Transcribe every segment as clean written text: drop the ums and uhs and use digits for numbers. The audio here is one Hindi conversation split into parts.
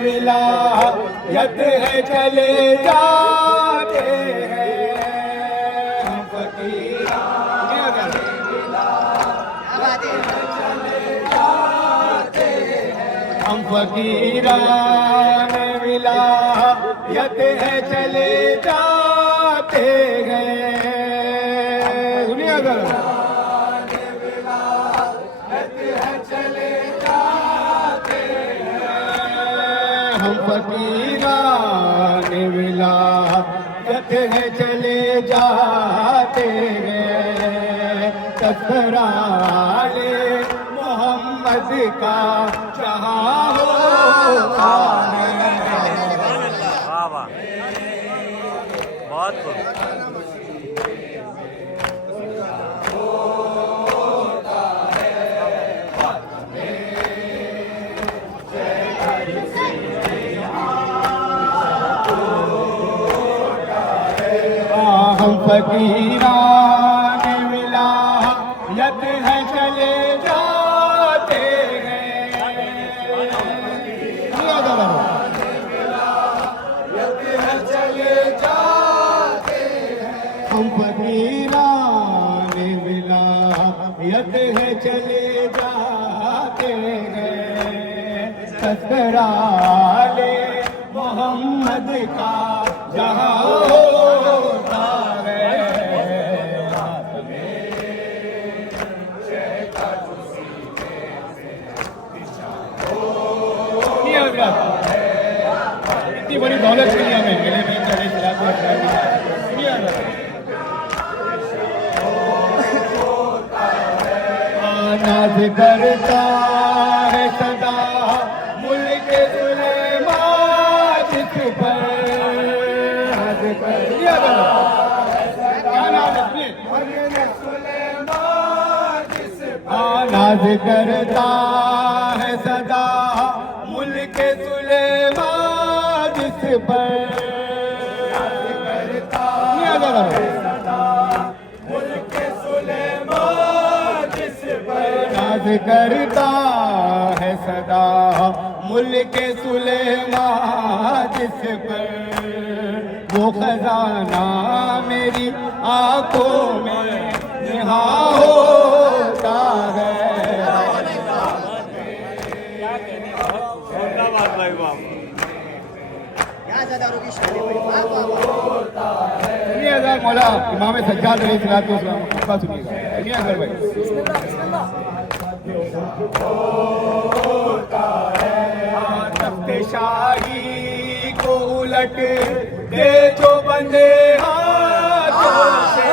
विलायत है चले जाते हैं हम फकीरान विलायत है चले जाते हैं हम फकीरान विलायत है चले जाते हैं दुनिया का हम फकीरान विलायत है चले जाते हैं तस्कराले मोहम्मद का जहाँ होता है वाह वाह बहुत खूब हम फकीरान विलायत है चले जाते हैं चले जाते हैं हम फकीरान विलायत है चले जाते हैं तस्कराले मोहम्मद का जहाँ होता है इतनी बड़ी दौलत नहीं हमें मेरे में चले नाज करता है सदा मुल्क सुलेमान जिस पर हद कर दिया क्या नाम है नाज करता है सदा मुल्क सुलेमान जिस पर नाज करता है सदा मुल्क सुलेमान जिस पर वो खजाना मेरी आंखों में निहां होता है मौला इमाम सज्जाद अलैहिस्सलातु वस्सलाम का सुनिएगा सुनिए अगर भाई तख्ते शाही को उलट दे जो बंदे हाथों से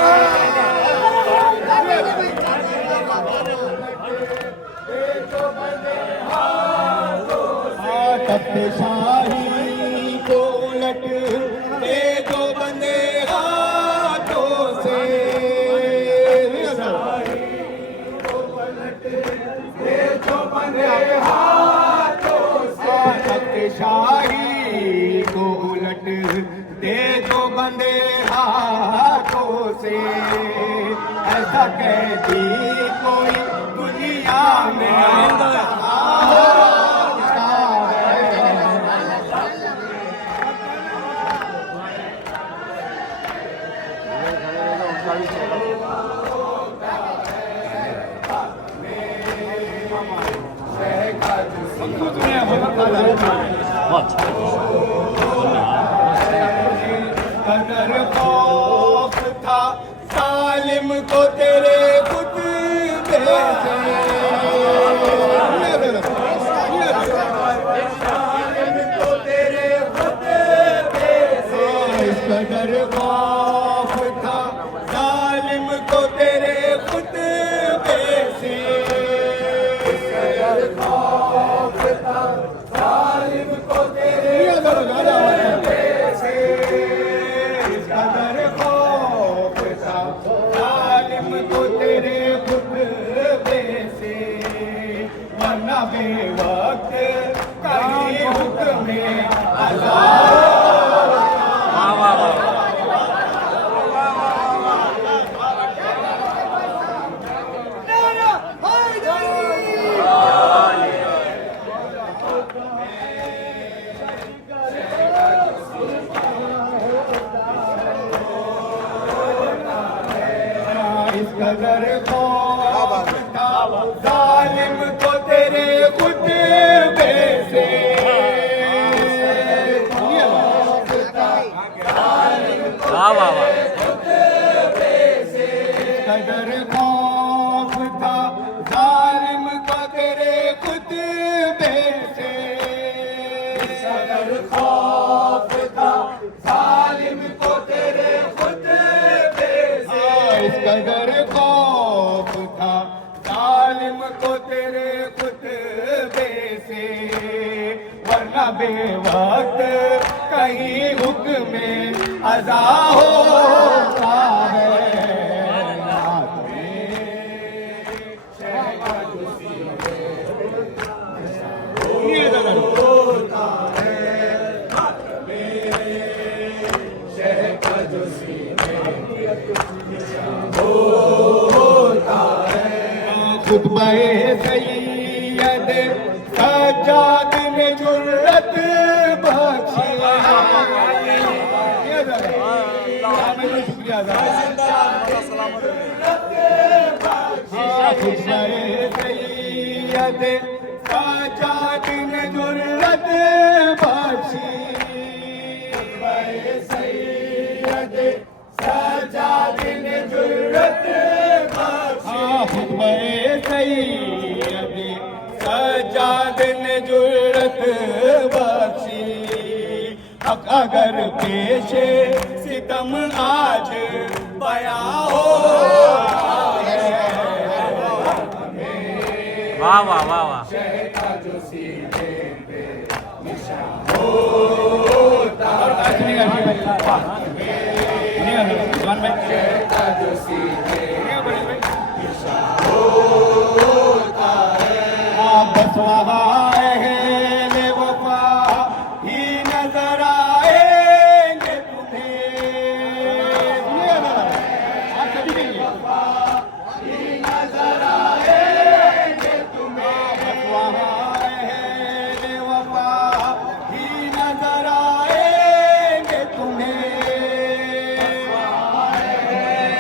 तख्ते शाही को उलट दे जो बंदे हाथों से तख्ते शाही को उलट दे जो बंदे हाथों से ऐसा कहती कोई दुनिया में कदर खौफ था सालिम को तेरे खुतबे से कदर खौफ था सालिम को तेरे खुतबे से कदर खौफ था सालिम को तेरे खुतबे से कदर खौफ था सालिम को तेरे खुतबे से वरना बेवक्त कहीं हुक्म अज़ाब कदर खौफ था जालिम को तेरे खुतबे से वाह वाह वाह कदर खौफ था जालिम को तेरे खुतबे से कदर खौफ था जालिम को तेरे खुतबे से इस कदर खौफ था जालिम को तेरे खुतबे से वरना बेवक्त कहीं हुक्म में अज़ा होता है हाथ में होता है हाथ में शहर का जो सीने होता है खुतबे सैयद सज्जाद ने जुर्रत बख्शी शुक्रिया सैयद सज्जाद ने जुर्रत बख्शी सैयद सज्जाद ने जुर्रत बख्शी सैयद सज्जाद ने जुर्रत बख्शी हक अगर पेशे सितम आज बया हो वाह वाह वाह वाह बस वहाँ अहले वफा ही नजर आएंगे तुम्हें आप सभी के लिए ही नजर आएंगे तुम्हें बस वहाँ अहले वफा ही नजर आएंगे तुम्हें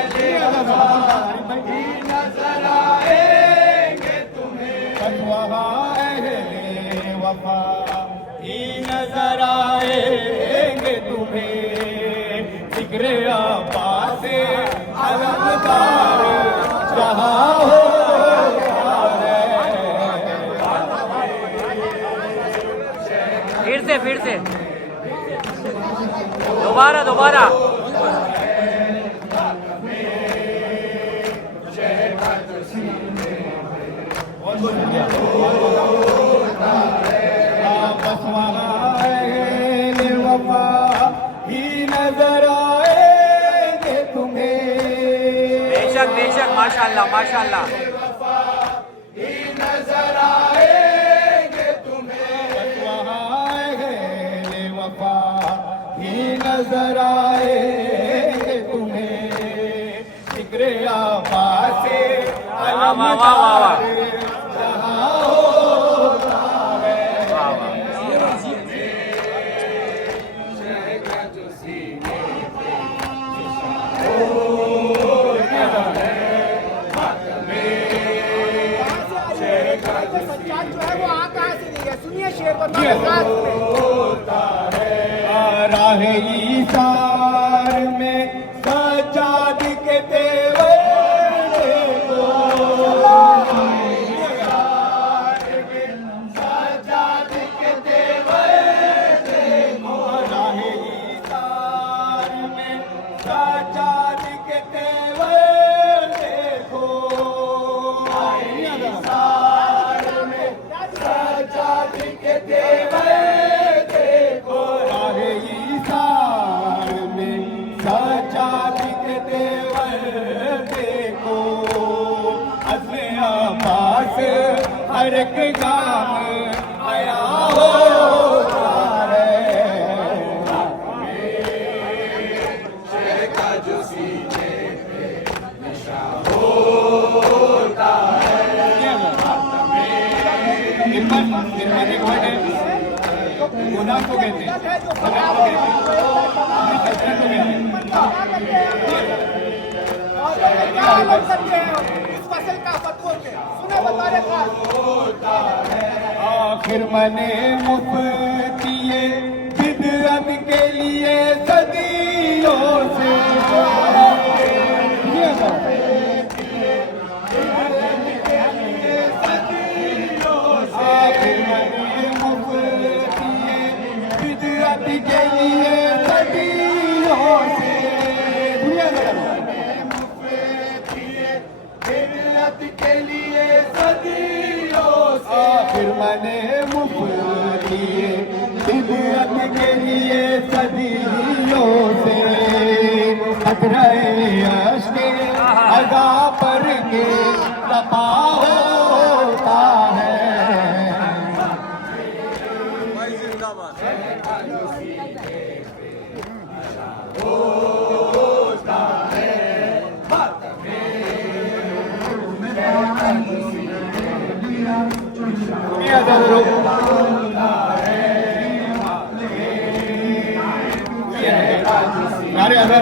ही नजर आएंगे तुम्हें बस वहाँ अहले वफा ही नजर आएंगे तुम्हें जिक्र अब्बास अलमदार जहाँ होता है फिर से दोबारा दोबारा बस वहाँ अहले वफा ही नजर आएंगे तुम्हें बेशक बेशक माशाल्लाह माशाल्लाह ही नजर आएंगे तुम्हें बस वहाँ अहले वफा ही नजर आएंगे तुम्हें जिक्र अब्बास वाह वाह वाह वाह जहाँ होता है वाह वाह सच्चाई जो है वो आ कहाँ से नहीं है सुनिए शेर को होता है राह ईसार में सज्जाद के तेवर देखो सज्जाद के तेवर देखो राह ईसार में सज्जाद के तेवर देखो ईसार में सज्जाद के तेवर देखो राह ईसार में सज्जाद के तेवर देखो अज़्म अब्बास हर एक गाम आया होता है शेर का जो सीने पे निशा होता है निर्मल एक वर्ड है गुनाह को कहते हैं सल्लत को कहते हैं अपनी सल्तनत को कहते हैं क्या अमल करते हैं इस फसल का फतवा पे सुने बता आखिर मने मुफ्तिये बिदअत के लिए सदियों से आखिर मने मुफ्तिये बिदअत के लिए सदियों से बिदअत के लिए सदियों से आखिर मने मुफ्तिये बिदअत के लिए सदियों से खतरे अश्के अगा पर के तपा होता है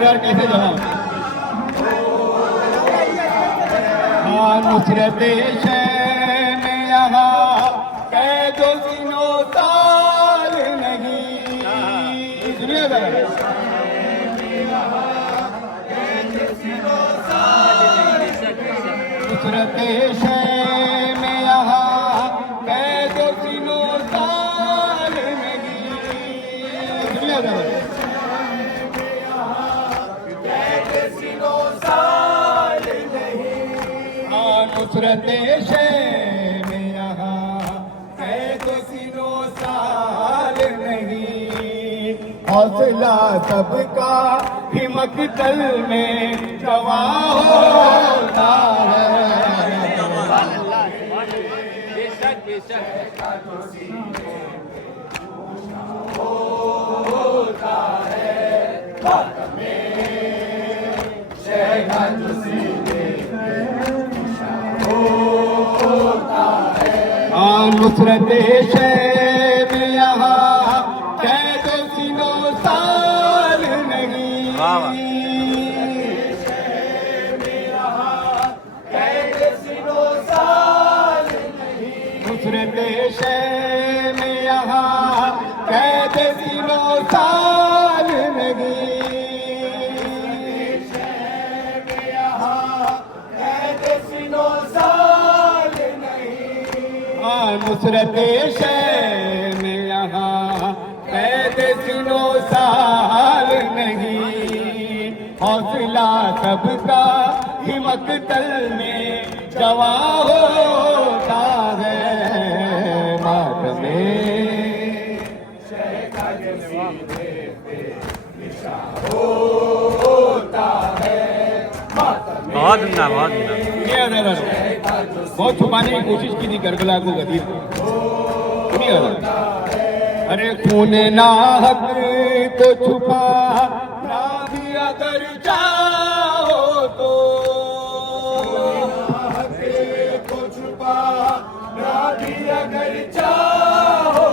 यार कैसे जनाब हाँ नुसरत शह में यहाँ कैदो दिनों साल नहीं सुनिए नुसरत शह में यहाँ कैदो दिनों साल नहीं सुनिए नुसरत शह में यहाँ कैदो सिनों साल नहीं हौसला सबका ही मकतल में गवा होता है बेशक बेशक होता है शह का जो नुसरत शह में यहाँ कैदो सिनों साल नहीं नुसरत शह में यहाँ कैद सिनों साल नहीं नुसरत शह में यहाँ कैद सिनों साल नहीं हौसला सबका ही मकतल में गवा होता है मातम में शह का जसीरे पे निशान होता है मातम में बहुत उम्दा बहुत उम्दा बहुत छुपाने की कोशिश की थी करबला को गदीर अरे खून ना हक को छुपा ना भी अगर चाहो तो हक को छुपा ना भी अगर चाहो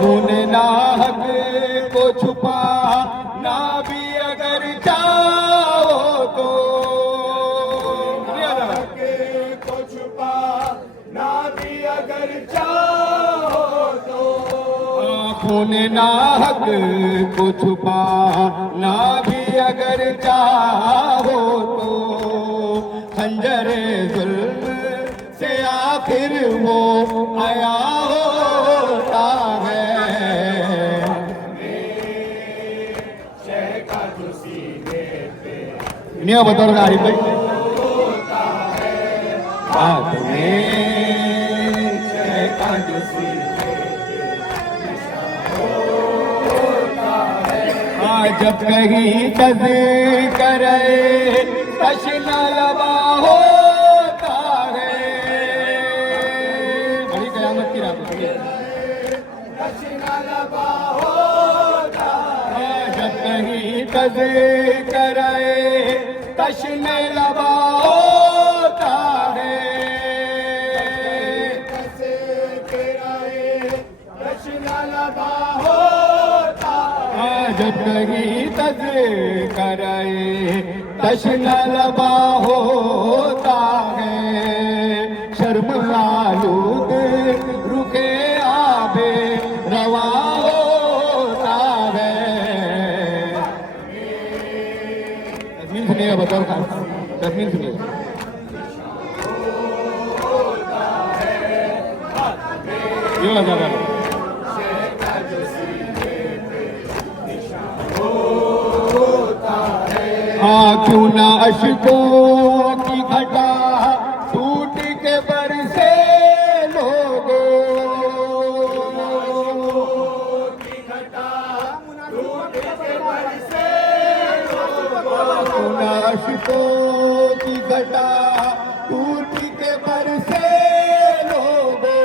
खून ना हक को छुपा ना भी अगर चाहो तो अगर चाहो तो खून ना हक को छुपा ना भी अगर चाहो तो खंजर जुल्म से आखिर वो आया होता है शह का जो सीने पे नहीं बता रहा आरिफ भाई बात में जब कहीं तज करे तशना लबा होता है बड़ी कयामत की रात तशना लबा होता है जब कहीं तज करे तशना लबा होता है कही तज करे तशन लबा होता है शर्म आलूद रुके आबे रवा होता है। तस्मीन सुनिएगा बतौर खास, तस्मीन सुनिएगा। ये वाला गाना क्यों ना अशकों की घटा टूट के बरसे लोगों की घटा टूट के बरसे लोगों। क्यों ना अशकों की घटा टूट के बरसे लोगों।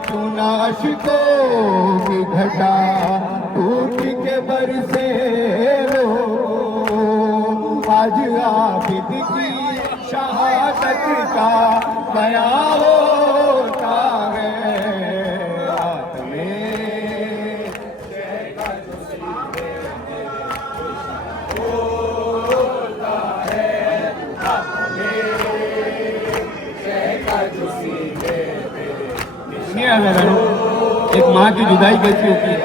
क्यों ना अशकों की घटा टूट के बरसे लो। आज आबिद की शहादत का बयां होता है रात में। एक माँ की जुदाई कैसी होती है,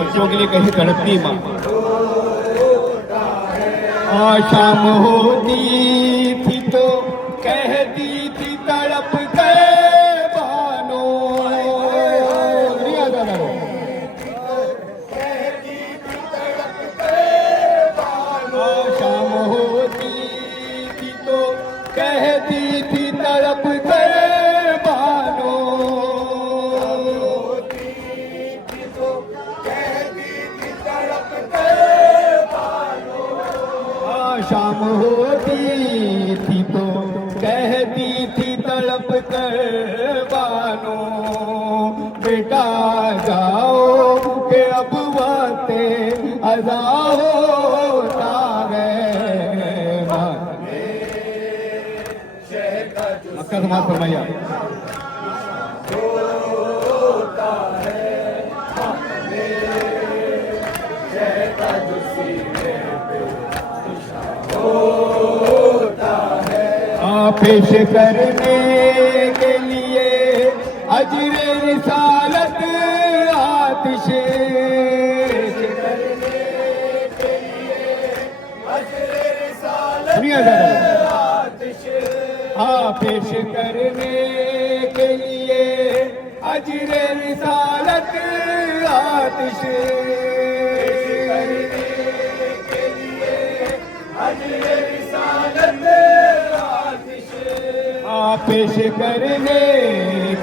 बच्चों के लिए कैसे तड़पती माँ। शाम होती थी तो कहती थी तड़प के बानो। शाम होती थी तो कहती थी तड़प के बानो। शाम होती थी तो कहती थी तड़प कर बानो। बेटा जाओ के अब वक्ते अज़ा होता है। मक्का समाज फरमाइया। पेश करने के लिए अजरे रिसालत आतिश। सुनिए हाँ, पेश करने के लिए अजरे रिसालत आतिश। पेश करने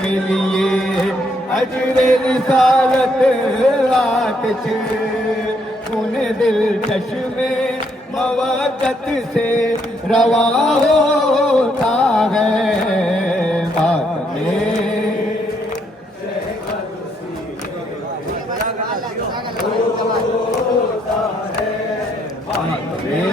के लिए अजरे रिसालत आतिश। खूने दिल चश्मे मवक्कत से रवा होता है बात में। होता है बात में।